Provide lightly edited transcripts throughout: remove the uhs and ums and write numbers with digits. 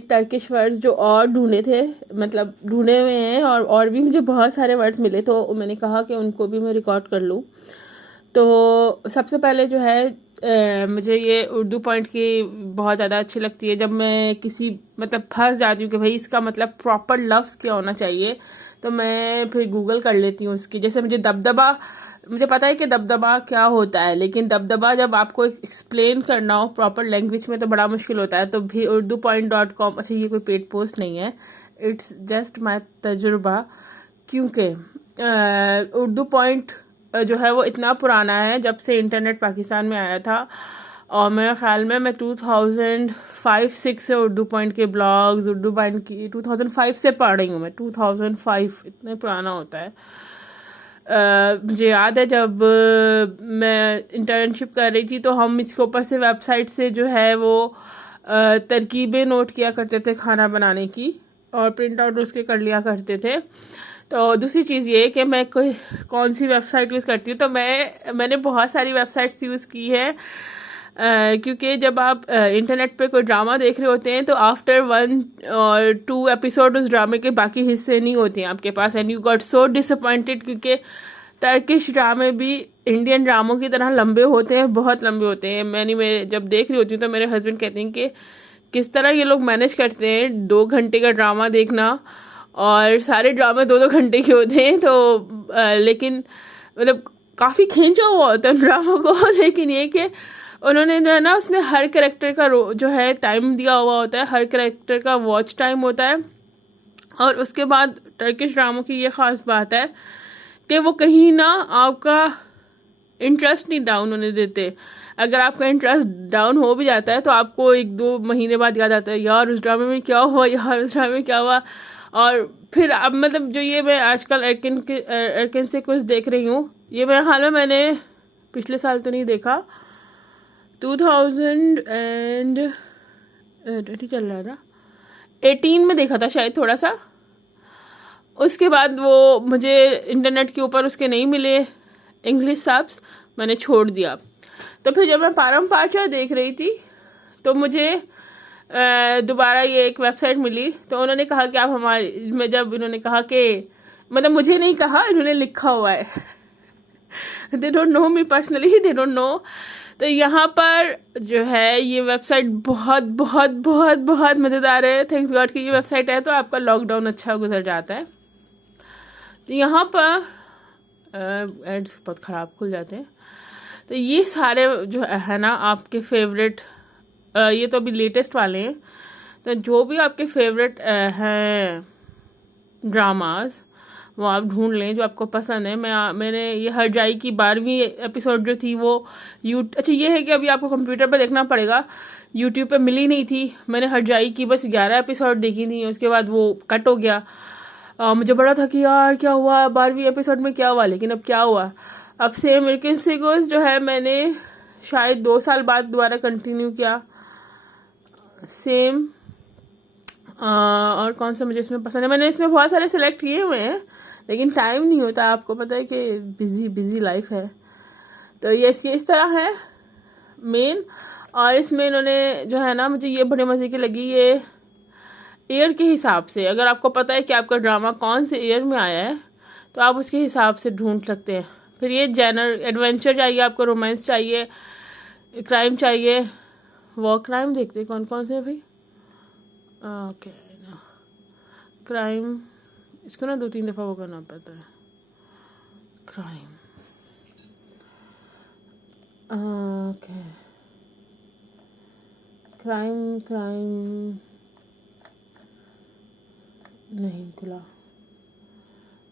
Turkish words जो और ढूंढे थे, मतलब ढूंढे हुए हैं, और भी मुझे बहुत सारे वर्ड्स मिले, तो मैंने कहा कि उनको भी मैं रिकॉर्ड कर लूँ। तो सबसे पहले जो है मुझे ये उर्दू पॉइंट की बहुत ज़्यादा अच्छी लगती है। जब मैं किसी मतलब फंस जाती हूँ कि भाई इसका मतलब प्रॉपर लफ्ज़ क्या होना चाहिए, तो मैं फिर गूगल कर लेती हूँ उसकी। जैसे मुझे दबदबा, मुझे पता है कि दबदबा क्या होता है, लेकिन दबदबा जब आपको एक्सप्लेन करना हो प्रॉपर लैंग्वेज में तो बड़ा मुश्किल होता है। तो भी urdupoint.com, अच्छा ये कोई पेड पोस्ट नहीं है, इट्स जस्ट माई तजुर्बा, क्योंकि उर्दू पॉइंट जो है वो इतना पुराना है, जब से इंटरनेट पाकिस्तान में आया था। और मेरे ख्याल में मैं 2005-6 से उर्दू पॉइंट के ब्लॉग्स, उर्दू पॉइंट की 2005 से पढ़ रही हूँ मैं। 2005 इतना पुराना होता है। मुझे याद है जब मैं इंटर्नशिप कर रही थी तो हम इसके ऊपर से वेबसाइट से जो है वो तरकीबें नोट किया करते थे खाना बनाने की, और प्रिंट आउट उसके कर लिया करते थे। तो दूसरी चीज़ ये कि मैं कौन सी वेबसाइट यूज़ करती हूँ, तो मैंने बहुत सारी वेबसाइट्स यूज़ की है, क्योंकि जब आप इंटरनेट पे कोई ड्रामा देख रहे होते हैं तो आफ्टर 1 और 2 एपिसोड उस ड्रामे के बाकी हिस्से नहीं होते हैं आपके पास, and you got so disappointed, क्योंकि टर्किश ड्रामे भी इंडियन ड्रामों की तरह लंबे होते हैं, बहुत लंबे होते हैं। मैं जब देख रही होती हूँ तो मेरे हस्बैंड कहते हैं कि किस तरह ये लोग मैनेज करते हैं 2 घंटे का ड्रामा देखना, और सारे ड्रामे 2-2 घंटे के होते हैं। तो लेकिन मतलब काफ़ी खींचा हुआ होता है ड्रामा को लेकिन ये कि उन्होंने जो है ना उसमें हर कैरेक्टर का जो है टाइम दिया हुआ होता है, हर कैरेक्टर का वॉच टाइम होता है। और उसके बाद टर्किश ड्रामों की ये ख़ास बात है कि वो कहीं ना आपका इंटरेस्ट नहीं डाउन होने देते। अगर आपका इंटरेस्ट डाउन हो भी जाता है तो आपको 1-2 महीने बाद याद आता है, यार उस ड्रामे में क्या हुआ, यार उस ड्रामे में क्या हुआ। और फिर अब मतलब जो ये मैं आजकल अर्किन से कुछ देख रही हूँ, ये मेरे ख्याल में मैंने पिछले साल तो नहीं देखा, 2020 चल रहा है ना, 18 में देखा था शायद थोड़ा सा। उसके बाद वो मुझे इंटरनेट के ऊपर उसके नहीं मिले इंग्लिश सब्स, मैंने छोड़ दिया। तो फिर जब मैं पारम पाचा देख रही थी तो मुझे दोबारा ये एक वेबसाइट मिली। तो उन्होंने कहा कि आप हमारी, मैं जब इन्होंने कहा कि मतलब मुझे नहीं कहा, इन्होंने लिखा हुआ है they don't know me personally, they don't know. तो यहाँ पर जो है ये वेबसाइट बहुत बहुत बहुत बहुत मज़ेदार है। थैंक्स गॉड की ये वेबसाइट है, तो आपका लॉकडाउन अच्छा गुजर जाता है। तो यहाँ पर एड्स बहुत ख़राब खुल जाते हैं। तो ये सारे जो है ना आपके फेवरेट, ये तो अभी लेटेस्ट वाले हैं, तो जो भी आपके फेवरेट हैं ड्रामाज वो आप ढूंढ लें जो आपको पसंद है। मैंने ये हरजाई की 12वीं एपिसोड जो थी वो अच्छा ये है कि अभी आपको कंप्यूटर पर देखना पड़ेगा, यूट्यूब पे मिली नहीं थी। मैंने हरजाई की बस 11 एपिसोड देखी थी, उसके बाद वो कट हो गया। मुझे बड़ा था कि यार क्या हुआ 12वीं एपिसोड में, क्या हुआ, लेकिन अब क्या हुआ। अब सेम अमेरिकन सिगोस जो है मैंने शायद 2 साल बाद दोबारा कंटिन्यू किया सेम। और कौन सा मुझे इसमें पसंद है, मैंने इसमें बहुत सारे सिलेक्ट किए हुए हैं लेकिन टाइम नहीं होता, आपको पता है कि बिजी लाइफ है। तो ये इस तरह है मेन। और इसमें इन्होंने जो है ना मुझे ये बड़े मज़े की लगी, ये ईयर के हिसाब से, अगर आपको पता है कि आपका ड्रामा कौन से ईयर में आया है तो आप उसके हिसाब से ढूंढ सकते हैं। फिर ये जेनर एडवेंचर चाहिए आपको, रोमांस चाहिए, क्राइम चाहिए। वॉर क्राइम देखते हैं कौन कौन से भाई। ओके ना, क्राइम इसको ना 2-3 दफ़ा वो करना पड़ता है। क्राइम ओके, क्राइम नहीं खुला,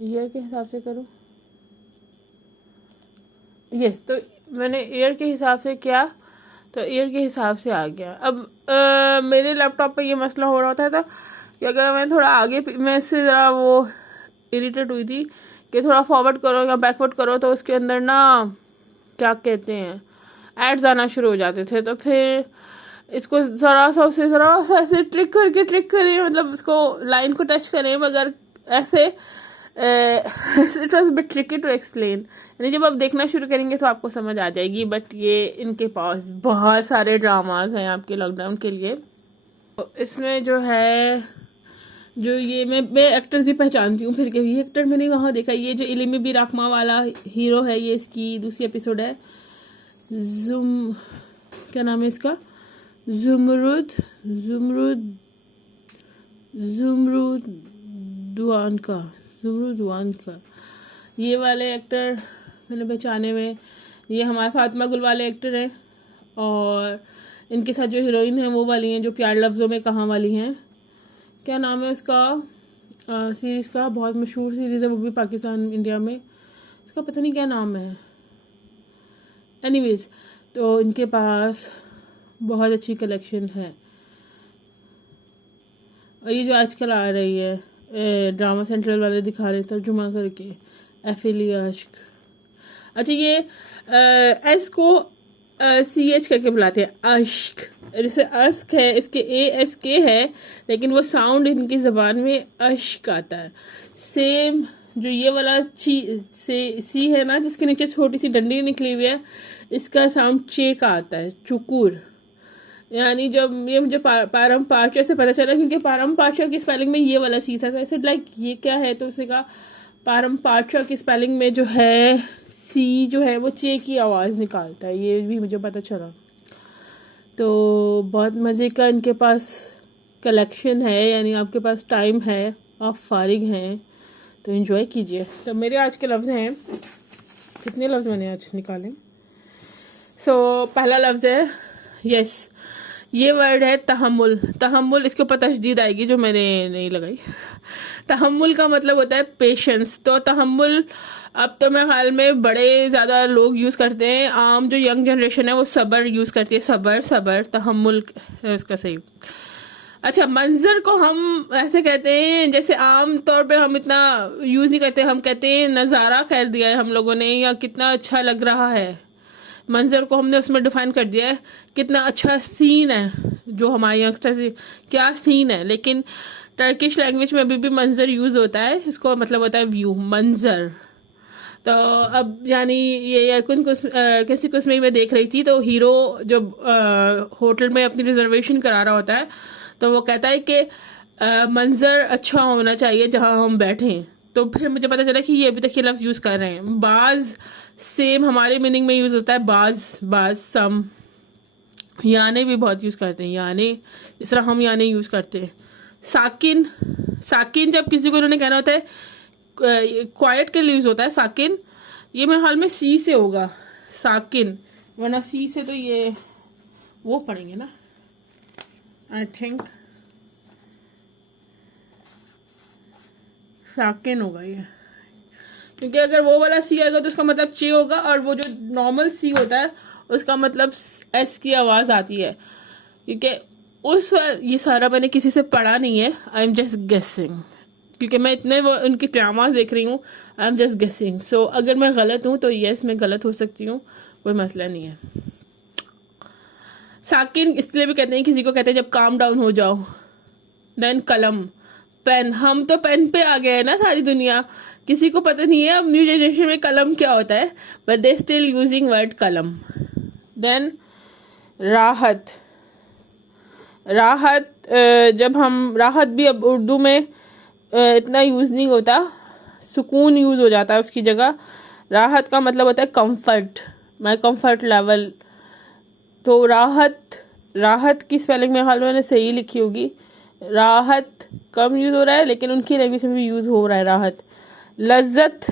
ईयर के हिसाब से करूँ। यस, तो मैंने ईयर के हिसाब से किया तो ईयर के हिसाब से आ गया। अब मेरे लैपटॉप पे ये मसला हो रहा था कि अगर मैं थोड़ा आगे, मैं इससे ज़रा वो इरिटेट हुई थी कि थोड़ा फॉरवर्ड करो या बैकवर्ड करो तो उसके अंदर ना क्या कहते हैं एड्स आना शुरू हो जाते थे। तो फिर इसको ज़रा सा ऐसे ट्रिक करें, मतलब उसको लाइन को टच करें, मगर ऐसे it was bit tricky to explain. यानी जब आप देखना शुरू करेंगे तो आपको समझ आ जाएगी। बट ये इनके पास बहुत सारे ड्रामाज हैं आपके लॉकडाउन के लिए, इसमें जो है, जो ये मैं एक्टर्स भी पहचानती हूँ फिर के, ये एक्टर मैंने वहाँ देखा, ये जो इलिमी बी राकमा वाला हीरो है, ये इसकी दूसरी एपिसोड है। क्या नाम है इसका? जुमरुद दुआन का ये वाले एक्टर मैंने पहचाने में। ये हमारे फातिमा गुल वाले एक्टर हैं, और इनके साथ जो हीरोइन है वो वाली हैं जो प्यार लफ्ज़ों में कहाँ वाली हैं। क्या नाम है उसका सीरीज़ का? बहुत मशहूर सीरीज़ है वो भी पाकिस्तान इंडिया में, इसका पता नहीं क्या नाम है। एनीवेज, तो इनके पास बहुत अच्छी कलेक्शन है। और ये जो आजकल आ रही है ड्रामा सेंट्रल वाले दिखा रहे तर्जुमा करके, एफिली आश्क। अच्छा, ये एस को CH करके बुलाते हैं, अश्क। जैसे अश्क है, इसके ASK है, लेकिन वो साउंड इनकी ज़बान में अश्क आता है। सेम जो ये वाला सी है ना, जिसके नीचे छोटी सी डंडी निकली हुई है, इसका साउंड चे का आता है, चुकुर। यानी जब ये मुझे पारम पार्चा से पता चला, क्योंकि पारम पार्चा की स्पेलिंग में ये वाला सी था, तो ऐसे लाइक ये क्या है, तो उसने कहा पारम पार्चा की स्पेलिंग में जो है सी जो है वो चे की आवाज़ निकालता है, ये भी मुझे पता चला। तो बहुत मज़े का इनके पास कलेक्शन है, यानी आपके पास टाइम है, आप फारिग हैं तो एंजॉय कीजिए। तो मेरे आज के लफ्ज़ हैं, कितने लफ्ज़ मैंने आज निकाले? पहला लफ्ज़ है यस, ये वर्ड है तहम्मुल। इसके ऊपर तशदीद आएगी जो मैंने नहीं लगाई। तहम्मुल का मतलब होता है पेशेंस। तो तहम्मुल अब तो मेरे ख्याल में बड़े ज़्यादा लोग यूज़ करते हैं, आम जो यंग जनरेशन है वो सब्र यूज़ करती है, सब्र। तहम्मुल है उसका सही। अच्छा, मंजर को हम ऐसे कहते हैं, जैसे आम तौर पे हम इतना यूज़ नहीं करते, हम कहते हैं नज़ारा कर दिया है हम लोगों ने, या कितना अच्छा लग रहा है। मंजर को हमने उसमें डिफाइन कर दिया है, कितना अच्छा सीन है, जो हमारे यंगस्टर से क्या सीन है। लेकिन टर्किश लैंग्वेज में अभी भी मंजर यूज़ होता है, इसको मतलब होता है व्यू, मंजर। तो अब यानी ये यरकुन किसी कुछ में मैं देख रही थी, तो हीरो जब होटल में अपनी रिजर्वेशन करा रहा होता है, तो वो कहता है कि मंजर अच्छा होना चाहिए जहाँ हम बैठें। तो फिर मुझे पता चला कि ये अभी तक ये लफ्ज़ यूज़ कर रहे हैं। बाज सेम हमारे मीनिंग में यूज़ होता है, बाज सम। याने भी बहुत यूज़ करते हैं, याने जिस तरह हम याने यूज़ करते हैं। साकिन जब किसी को उन्होंने कहना होता है, क्वाइट के लिए यूज़ होता है साकिन। ये मेरे ख्याल में सी से होगा साकिन, वरना सी से तो ये वो पढ़ेंगे ना, आई थिंक साकिन होगा ये, क्योंकि अगर वो वाला सी आएगा तो उसका मतलब चे होगा, और वो जो नॉर्मल सी होता है उसका मतलब एस की आवाज़ आती है। क्योंकि ये सारा मैंने किसी से पढ़ा नहीं है, आई एम जस्ट गेसिंग, क्योंकि मैं इतने वो उनके ड्रामास देख रही हूँ, आई एम जस्ट गेसिंग। सो अगर मैं गलत हूँ तो यस, मैं गलत हो सकती हूँ, कोई मसला नहीं है। साकिन इसलिए भी कहते हैं, किसी को कहते हैं जब काम डाउन हो जाओ। देन कलम, पेन। हम तो पेन पे आ गए हैं ना सारी दुनिया, किसी को पता नहीं है अब न्यू जनरेशन में कलम क्या होता है, but they still using word कलम। देन राहत, जब हम राहत भी अब उर्दू में इतना यूज़ नहीं होता, सुकून यूज़ हो जाता है उसकी जगह। राहत का मतलब होता है कंफर्ट, माई कंफर्ट लेवल। तो राहत की स्पेलिंग में हाल मैंने सही लिखी होगी, राहत कम यूज़ हो रहा है, लेकिन उनकी लैंग्वेज में भी यूज़ हो रहा है राहत। लज्जत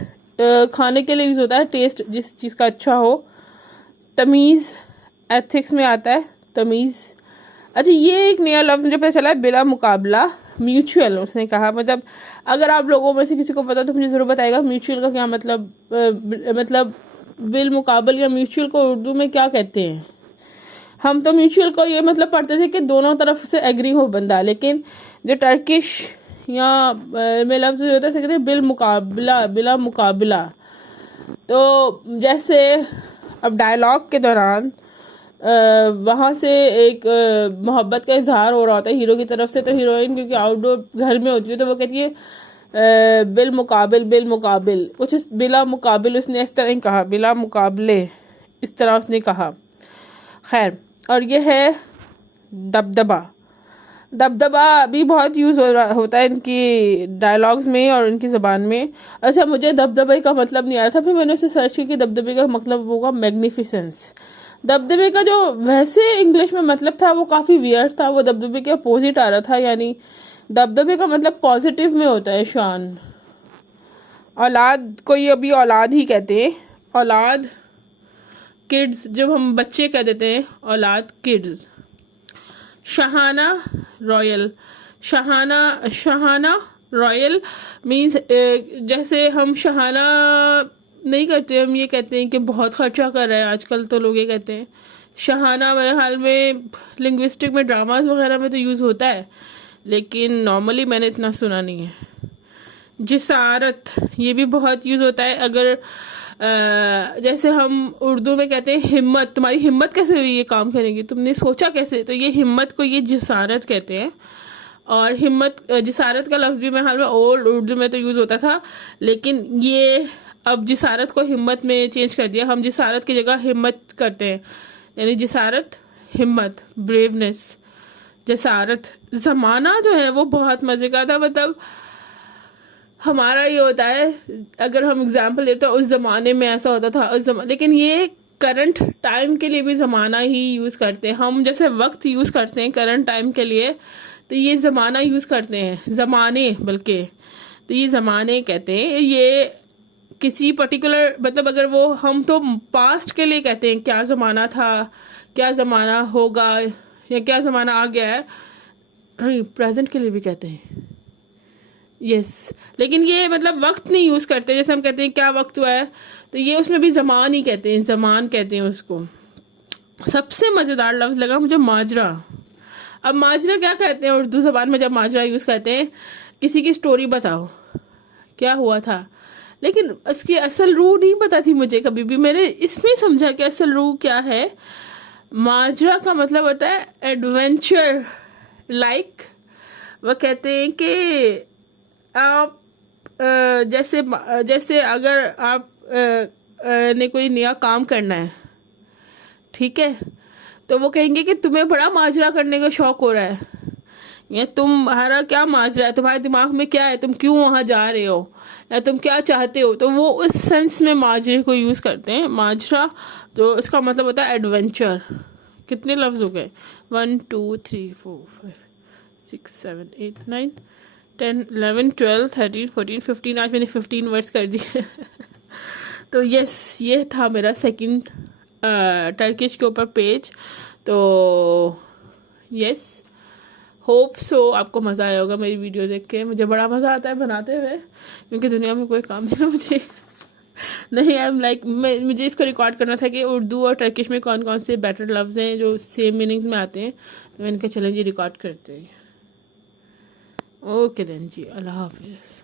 खाने के लिए यूज़ होता है, टेस्ट जिस चीज़ का अच्छा हो। तमीज़ एथिक्स में आता है, तमीज़। अच्छा, ये एक नया लफ्ज़ मुझे पता चला है, बिला मुकाबला, म्यूचुअल। उसने कहा मतलब अगर आप लोगों में से किसी को पता तो मुझे ज़रूर बताएगा म्यूचुअल का क्या मतलब, मतलब बिल मुकाबल या म्यूचुअल को उर्दू में क्या कहते हैं। हम तो म्यूचुअल को ये मतलब पढ़ते थे कि दोनों तरफ से एग्री हो बंदा, लेकिन जो टर्किश या में लफ्ज़ होता है कहते हैं बिला मुकाबला। तो जैसे अब डायलॉग के दौरान वहाँ से एक मोहब्बत का इजहार हो रहा होता है हीरो की तरफ से, तो हीरोइन क्योंकि आउटडोर घर में होती है तो वो कहती है बिल मुकाबिल कुछ बिला मुकाबिल, उसने इस तरह ही कहा, बिला मुकाबले इस तरह उसने कहा। खैर, और ये है दबदबा। दबदबा भी बहुत यूज़ होता है इनकी डायलॉग्स में और इनकी ज़बान में। अच्छा, मुझे दबदबे का मतलब नहीं आ रहा था, फिर मैंने उसे सर्च किया कि दबदबे का मतलब होगा मैग्निफिसेंस। दबदबे का जो वैसे इंग्लिश में मतलब था वो काफ़ी वियर्ड था, वो दबदबे के अपोजिट आ रहा था। यानी दबदबे का मतलब पॉजिटिव में होता है शान। औलाद को ये अभी औलाद ही कहते हैं, औलाद किड्स, जब हम बच्चे कह देते हैं औलाद kids. Shahana royal, Shahana Shahana royal means जैसे हम शहाना नहीं करते, हम ये कहते हैं कि बहुत खर्चा कर रहा है, आजकल तो लोग ये कहते हैं। शहाना मेरे ख्याल में लिंग्विस्टिक में ड्रामास वगैरह में तो यूज़ होता है, लेकिन नॉर्मली मैंने इतना सुना नहीं है। जिसारत, ये भी बहुत यूज़ होता है। अगर जैसे हम उर्दू में कहते हैं हिम्मत, तुम्हारी हिम्मत कैसे हुई ये काम करने की, तुमने सोचा कैसे, तो ये हिम्मत को ये जिसारत कहते हैं। और हिम्मत जिसारत का लफ्ज़ भी मेरे हाल में ओल्ड उर्दू में तो यूज़ होता था, लेकिन ये अब जिसारत को हिम्मत में चेंज कर दिया। हम जिसारत की जगह हिम्मत करते हैं, यानी जिसारत हिम्मत, ब्रेवनेस। जिसारत, ज़माना जो है वो बहुत मज़े का था। मतलब हमारा ये होता है, अगर हम एग्जाम्पल देते हैं उस ज़माने में ऐसा होता था, लेकिन ये करंट टाइम के लिए भी ज़माना ही यूज़ करते हैं हम। जैसे वक्त यूज़ करते हैं करंट टाइम के लिए, तो ये ज़माना यूज़ करते हैं, ज़माने बल्कि, तो ये ज़माने कहते हैं। ये किसी पर्टिकुलर, मतलब अगर वो, हम तो पास्ट के लिए कहते हैं क्या ज़माना था, क्या ज़माना होगा, या क्या ज़माना आ गया है। प्रेजेंट के लिए भी कहते हैं, यस। लेकिन ये मतलब वक्त नहीं यूज़ करते। जैसे हम कहते हैं क्या वक्त हुआ है, तो ये उसमें भी ज़मान ही कहते हैं, ज़मान कहते हैं उसको। सबसे मज़ेदार लफ्ज़ लगा मुझे माजरा। अब माजरा क्या कहते हैं उर्दू ज़बान में, जब माजरा यूज़ करते हैं, किसी की स्टोरी बताओ क्या हुआ था, लेकिन इसकी असल रूह नहीं पता थी मुझे कभी भी। मैंने इसमें समझा कि असल रूह क्या है। माजरा का मतलब होता है एडवेंचर लाइक। वह कहते हैं कि आप जैसे जैसे अगर आप ने कोई नया काम करना है, ठीक है, तो वो कहेंगे कि तुम्हें बड़ा माजरा करने का शौक हो रहा है, या तुम्हारा क्या माजरा है, तुम्हारे दिमाग में क्या है, तुम क्यों वहां जा रहे हो, या तुम क्या चाहते हो, तो वो उस सेंस में माजरे को यूज़ करते हैं, माजरा। तो इसका मतलब होता है एडवेंचर। कितने लफ्ज़ हो गए, 1 2 3 4 5 6 7 8 9 10 11 12 13 14 15, आज मैंने 15 वर्ड्स कर दिए। तो यस, ये था मेरा सेकंड टर्किश के ऊपर पेज। तो यस, होप सो आपको मज़ा आया होगा मेरी वीडियो देख के। मुझे बड़ा मज़ा आता है बनाते हुए, क्योंकि दुनिया में कोई काम नहीं है मुझे। नहीं, आई एम लाइक, मुझे इसको रिकॉर्ड करना था कि उर्दू और टर्किश में कौन कौन से बेटर लफ्ज़ हैं जो सेम मीनिंग्स में आते हैं, तो मैंने कहा चलें जी रिकॉर्ड करते हैं। ओके देन जी, अल्लाह हाफिज़।